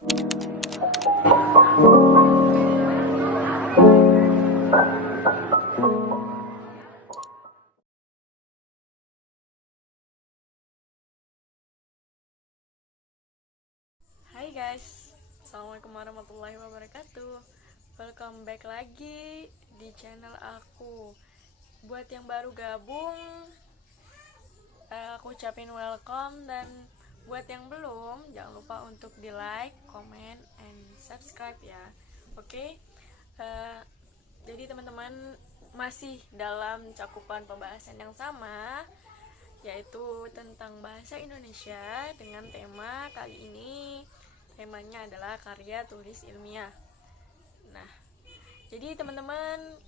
Hai guys, assalamualaikum warahmatullahi wabarakatuh. Welcome back lagi di channel aku. Buat yang baru gabung, aku ucapin welcome. Dan buat yang belum, jangan lupa untuk di like, comment, and subscribe ya. Oke. Jadi teman-teman masih dalam cakupan pembahasan yang sama, yaitu tentang bahasa Indonesia dengan tema kali ini. Temanya adalah karya tulis ilmiah. Nah, jadi teman-teman,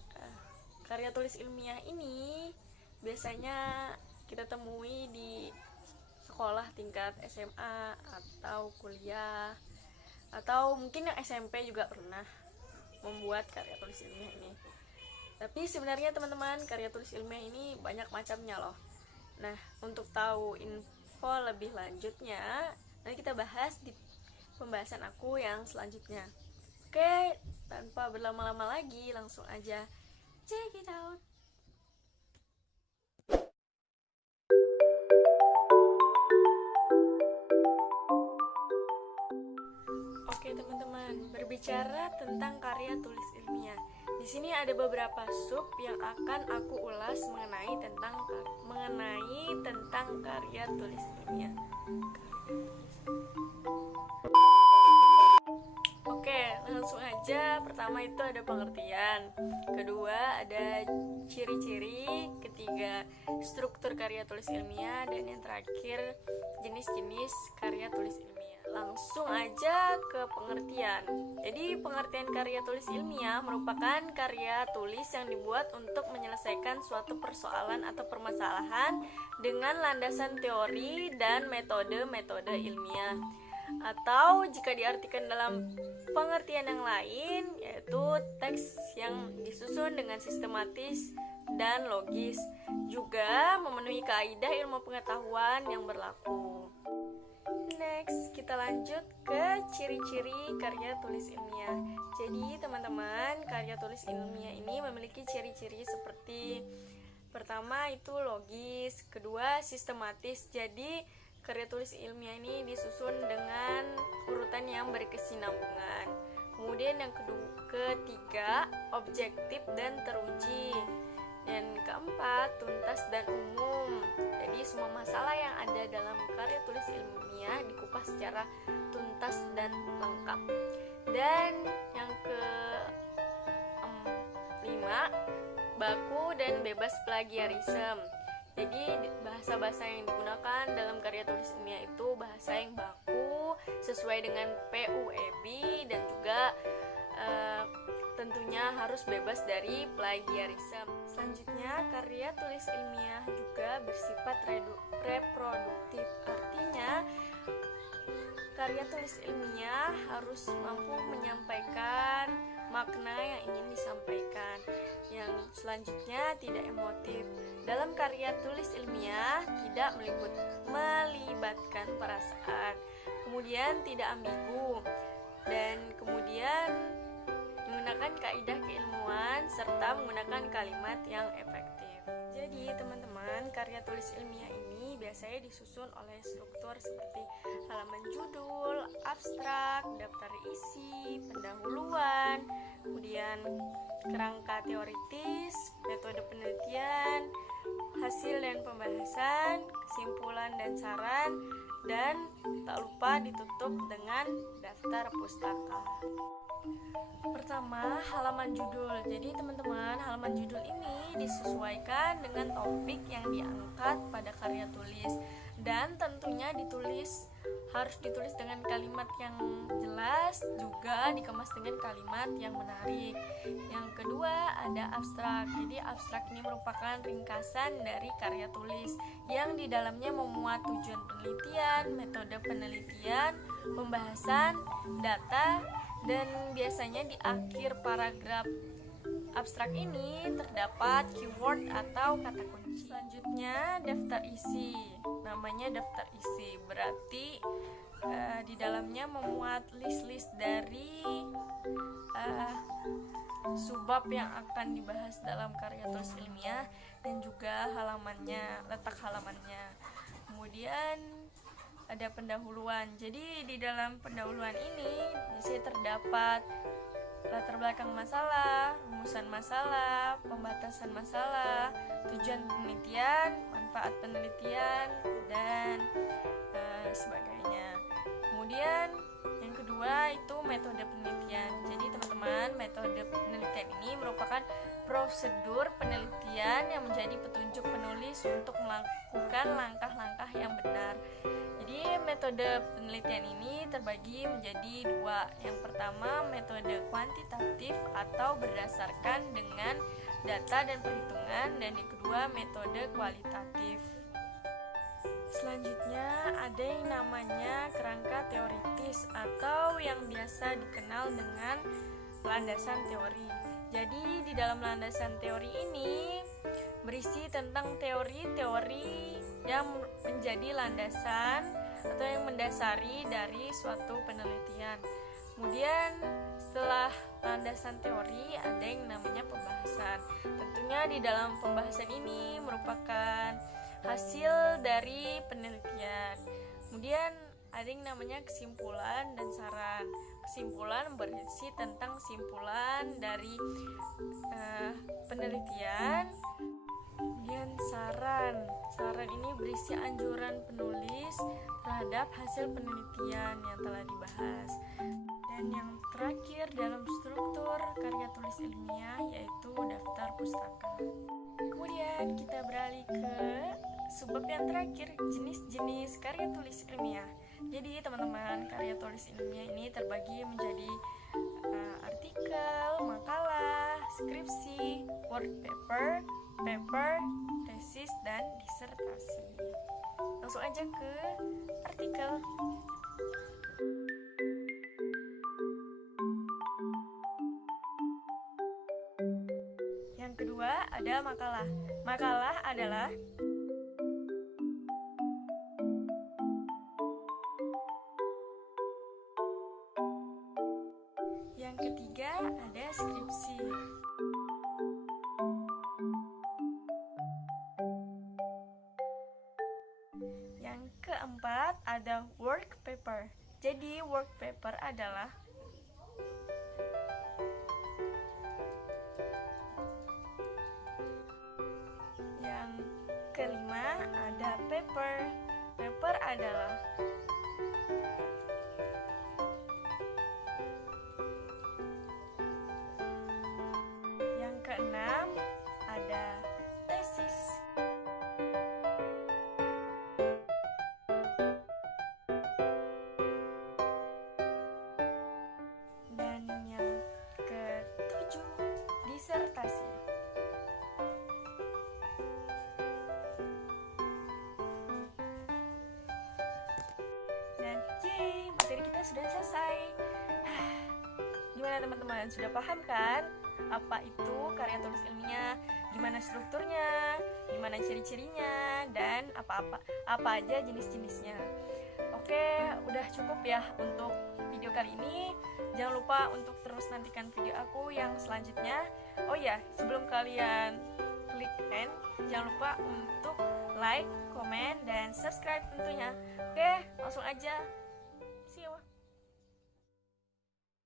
karya tulis ilmiah ini biasanya kita temui di sekolah tingkat SMA atau kuliah, atau mungkin yang SMP juga pernah membuat karya tulis ilmiah ini. Tapi sebenarnya teman-teman, karya tulis ilmiah ini banyak macamnya loh. Nah, untuk tahu info lebih lanjutnya, nanti kita bahas di pembahasan aku yang selanjutnya. Oke, tanpa berlama-lama lagi, langsung aja check it out. Oke teman-teman, berbicara tentang karya tulis ilmiah. Di sini ada beberapa sub yang akan aku ulas mengenai tentang karya tulis ilmiah. Oke, langsung aja. Pertama itu ada pengertian, kedua ada ciri-ciri, ketiga struktur karya tulis ilmiah, dan yang terakhir jenis-jenis karya tulis ilmiah. Langsung aja ke pengertian. Jadi pengertian karya tulis ilmiah merupakan karya tulis yang dibuat untuk menyelesaikan suatu persoalan atau permasalahan dengan landasan teori dan metode-metode ilmiah. Atau jika diartikan dalam pengertian yang lain, yaitu teks yang disusun dengan sistematis dan logis, juga memenuhi kaidah ilmu pengetahuan yang berlaku. Next, kita lanjut ke ciri-ciri karya tulis ilmiah. Jadi teman-teman, karya tulis ilmiah ini memiliki ciri-ciri seperti pertama itu logis, kedua sistematis. Jadi karya tulis ilmiah ini disusun dengan urutan yang berkesinambungan. Kemudian yang ketiga, objektif dan teruji. Dan keempat, tuntas dan umum. Jadi semua masalah yang ada dalam karya tulis ilmiah dikupas secara tuntas dan lengkap. Dan yang kelima, baku dan bebas plagiarisme. Jadi bahasa-bahasa yang digunakan dalam karya tulis ilmiah itu bahasa yang baku, sesuai dengan PUEB, dan juga tentunya harus bebas dari plagiarisme. Selanjutnya, karya tulis ilmiah juga bersifat reproduktif. Artinya, karya tulis ilmiah harus mampu menyampaikan makna yang ingin disampaikan. Yang selanjutnya, tidak emotif. Dalam karya tulis ilmiah tidak melibatkan perasaan. Kemudian tidak ambigu. Dan kemudian menggunakan kaidah keilmuan serta menggunakan kalimat yang efektif. Jadi teman-teman, karya tulis ilmiah ini biasanya disusun oleh struktur seperti halaman judul, abstrak, daftar isi, pendahuluan, kemudian kerangka teoritis, metode penelitian, hasil dan pembahasan, kesimpulan dan saran, dan tak lupa ditutup dengan daftar pustaka. Pertama, halaman judul. Jadi teman-teman, halaman judul ini disesuaikan dengan topik yang diangkat pada karya tulis, dan tentunya harus ditulis dengan kalimat yang jelas, juga dikemas dengan kalimat yang menarik. Yang kedua, ada abstrak. Jadi abstrak ini merupakan ringkasan dari karya tulis yang di dalamnya memuat tujuan penelitian, metode penelitian, pembahasan, data, dan biasanya di akhir paragraf abstrak ini terdapat keyword atau kata kunci. Selanjutnya, daftar isi. Namanya daftar isi, berarti di di dalamnya memuat list-list dari subbab yang akan dibahas dalam karya tulis ilmiah dan juga halamannya, letak halamannya. Kemudian ada pendahuluan. Jadi di dalam pendahuluan ini biasanya terdapat latar belakang masalah, rumusan masalah, pembatasan masalah, tujuan penelitian, manfaat penelitian, dan sebagainya. Kemudian yang kedua itu metode penelitian. Jadi teman-teman, metode penelitian ini merupakan prosedur penelitian yang menjadi petunjuk penulis untuk melakukan langkah-langkah yang benar. Jadi metode penelitian ini terbagi menjadi dua. Yang pertama metode kuantitatif atau berdasarkan dengan data dan perhitungan, dan yang kedua metode kualitatif. Selanjutnya ada yang namanya kerangka teoritis atau yang biasa dikenal dengan landasan teori. Jadi di dalam landasan teori ini berisi tentang teori-teori yang menjadi landasan atau yang mendasari dari suatu penelitian. Kemudian setelah landasan teori ada yang namanya pembahasan. Tentunya di dalam pembahasan ini merupakan hasil dari penelitian. Kemudian ada yang namanya kesimpulan dan saran. Kesimpulan berisi tentang kesimpulan dari penelitian. Kemudian saran ini berisi anjuran penulis terhadap hasil penelitian yang telah dibahas. Dan yang terakhir dalam struktur karya tulis ilmiah yaitu daftar pustaka. Kemudian kita beralih ke subbab yang terakhir, jenis-jenis karya tulis ilmiah. Jadi teman-teman, karya tulis ilmiah ini terbagi menjadi artikel, makalah, skripsi, work paper, tesis, dan disertasi. Langsung aja ke artikel. Yang kedua ada makalah. Makalah adalah yang ketiga ada skripsi. Yang keempat ada work paper. Jadi work paper adalah yang kelima ada paper. Paper adalah yang keenam ada tesis. Dan yang ketujuh disertasi. Dan materi kita sudah selesai. Gimana teman-teman, sudah paham kan apa itu karya tulis ilmiah, gimana strukturnya, gimana ciri-cirinya, dan apa aja jenis-jenisnya. Oke, udah cukup ya untuk video kali ini. Jangan lupa untuk terus nantikan video aku yang selanjutnya. Oh ya, sebelum kalian klik end, jangan lupa untuk like, komen, dan subscribe tentunya. Oke, langsung aja